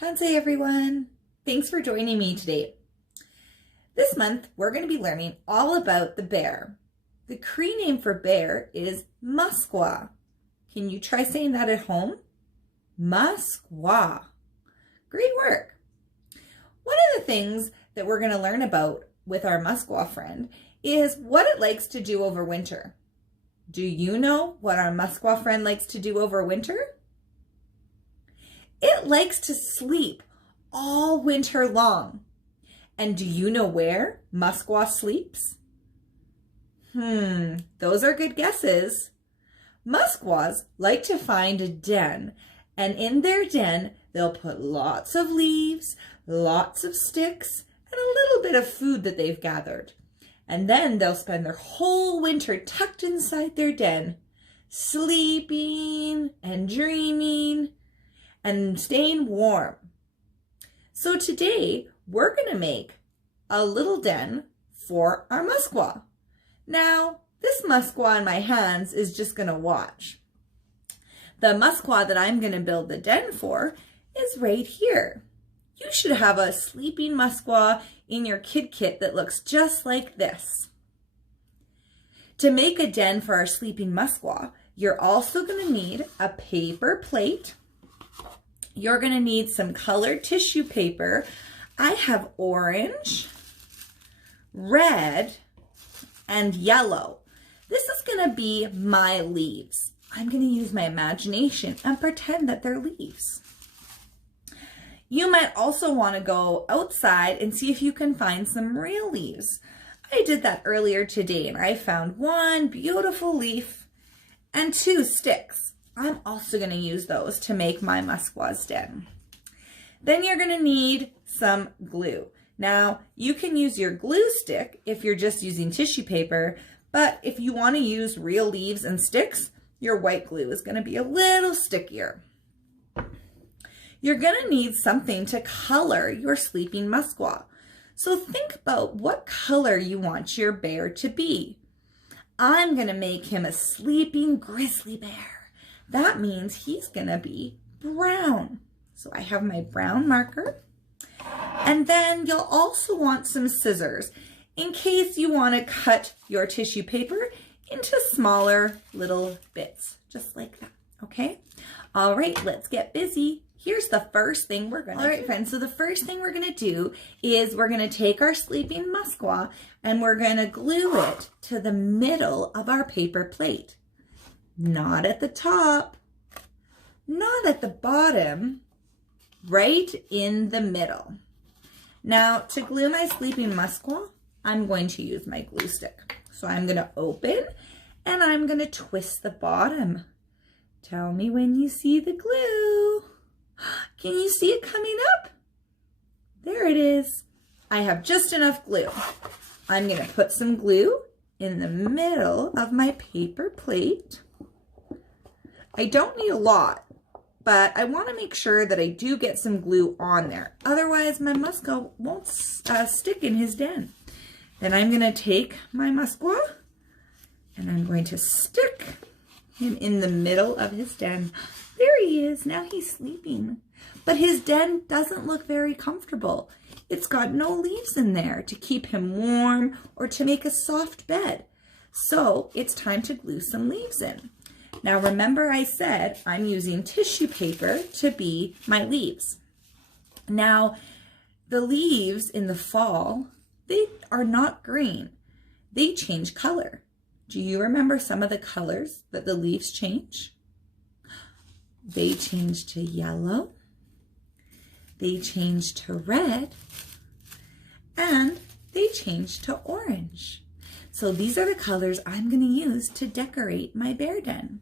Tanse everyone! Thanks for joining me today. This month we're going to be learning all about the bear. The Cree name for bear is Muskwa. Can you try saying that at home? Muskwa. Great work! One of the things that we're going to learn about with our Muskwa friend is what it likes to do over winter. Do you know what our Muskwa friend likes to do over winter? It likes to sleep all winter long. And do you know where Muskwa sleeps? Those are good guesses. Muskwas like to find a den, and in their den, they'll put lots of leaves, lots of sticks, and a little bit of food that they've gathered. And then they'll spend their whole winter tucked inside their den, sleeping and dreaming and staying warm. So today, we're going to make a little den for our Muskwa. Now, this Muskwa in my hands is just going to watch. The Muskwa that I'm going to build the den for is right here. You should have a sleeping Muskwa in your kid kit that looks just like this. To make a den for our sleeping Muskwa, you're also going to need a paper plate. You're going to need some colored tissue paper. I have orange, red, and yellow. This is going to be my leaves. I'm going to use my imagination and pretend that they're leaves. You might also want to go outside and see if you can find some real leaves. I did that earlier today and I found one beautiful leaf and 2 sticks. I'm also going to use those to make my Muskwa's den. Then you're going to need some glue. Now, you can use your glue stick if you're just using tissue paper, but if you want to use real leaves and sticks, your white glue is going to be a little stickier. You're going to need something to color your sleeping Muskwa. So think about what color you want your bear to be. I'm going to make him a sleeping grizzly bear. That means he's going to be brown. So I have my brown marker. And then you'll also want some scissors in case you want to cut your tissue paper into smaller little bits, just like that, okay? All right, let's get busy. Here's the first thing we're gonna do. All right, friends, so the first thing we're gonna do is we're gonna take our sleeping Muskwa and we're gonna glue it to the middle of our paper plate. Not at the top, not at the bottom, right in the middle. Now, to glue my sleeping Muskwa, I'm going to use my glue stick. So I'm gonna open and I'm gonna twist the bottom. Tell me when you see the glue. Can you see it coming up? There it is. I have just enough glue. I'm going to put some glue in the middle of my paper plate. I don't need a lot, but I want to make sure that I do get some glue on there. Otherwise, my Muskwa won't stick in his den. Then I'm going to take my Muskwa and I'm going to stick him in the middle of his den. There he is. Now he's sleeping. But his den doesn't look very comfortable. It's got no leaves in there to keep him warm or to make a soft bed. So it's time to glue some leaves in. Now remember I said I'm using tissue paper to be my leaves. Now the leaves in the fall, they are not green. They change color. Do you remember some of the colors that the leaves change? They change to yellow, they change to red, and they change to orange. So these are the colors I'm going to use to decorate my bear den.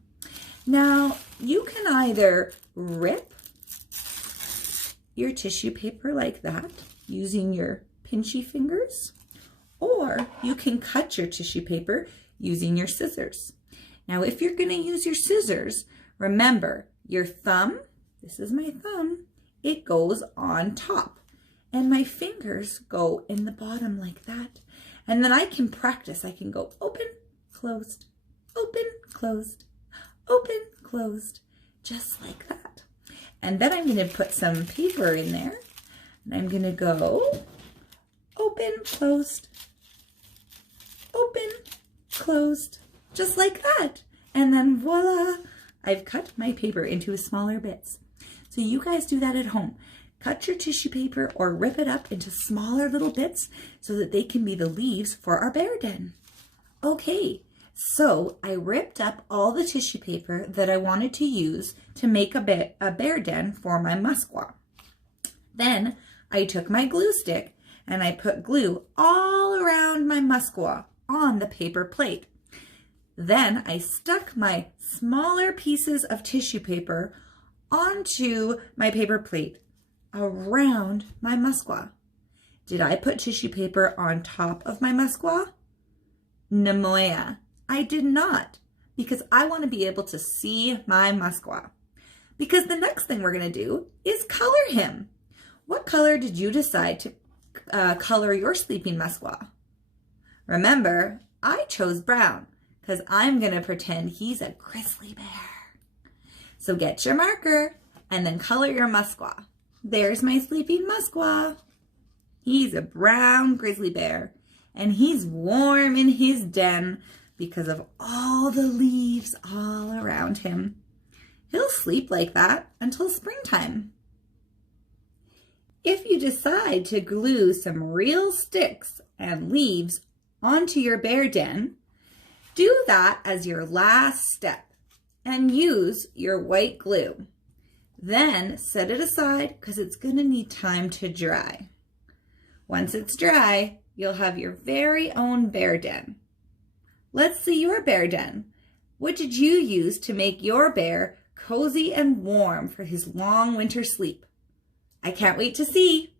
Now, you can either rip your tissue paper like that using your pinchy fingers, or you can cut your tissue paper using your scissors. Now, if you're going to use your scissors, remember, your thumb, this is my thumb, it goes on top. And my fingers go in the bottom like that. And then I can practice. I can go open, closed, open, closed, open, closed, just like that. And then I'm going to put some paper in there. And I'm going to go open, closed, open, closed, just like that. And then voila, I've cut my paper into smaller bits. So you guys do that at home. Cut your tissue paper or rip it up into smaller little bits so that they can be the leaves for our bear den. Okay, so I ripped up all the tissue paper that I wanted to use to make a bear den for my Muskwa. Then I took my glue stick and I put glue all around my Muskwa on the paper plate. Then I stuck my smaller pieces of tissue paper onto my paper plate around my Muskwa. Did I put tissue paper on top of my Muskwa? Namoya. I did not, because I want to be able to see my Muskwa. Because the next thing we're going to do is color him. What color did you decide to color your sleeping Muskwa? Remember, I chose brown because I'm going to pretend he's a grizzly bear. So get your marker and then color your Muskwa. There's my sleeping Muskwa. He's a brown grizzly bear and he's warm in his den because of all the leaves all around him. He'll sleep like that until springtime. If you decide to glue some real sticks and leaves onto your bear den, do that as your last step and use your white glue. Then set it aside because it's going to need time to dry. Once it's dry, you'll have your very own bear den. Let's see your bear den. What did you use to make your bear cozy and warm for his long winter sleep? I can't wait to see.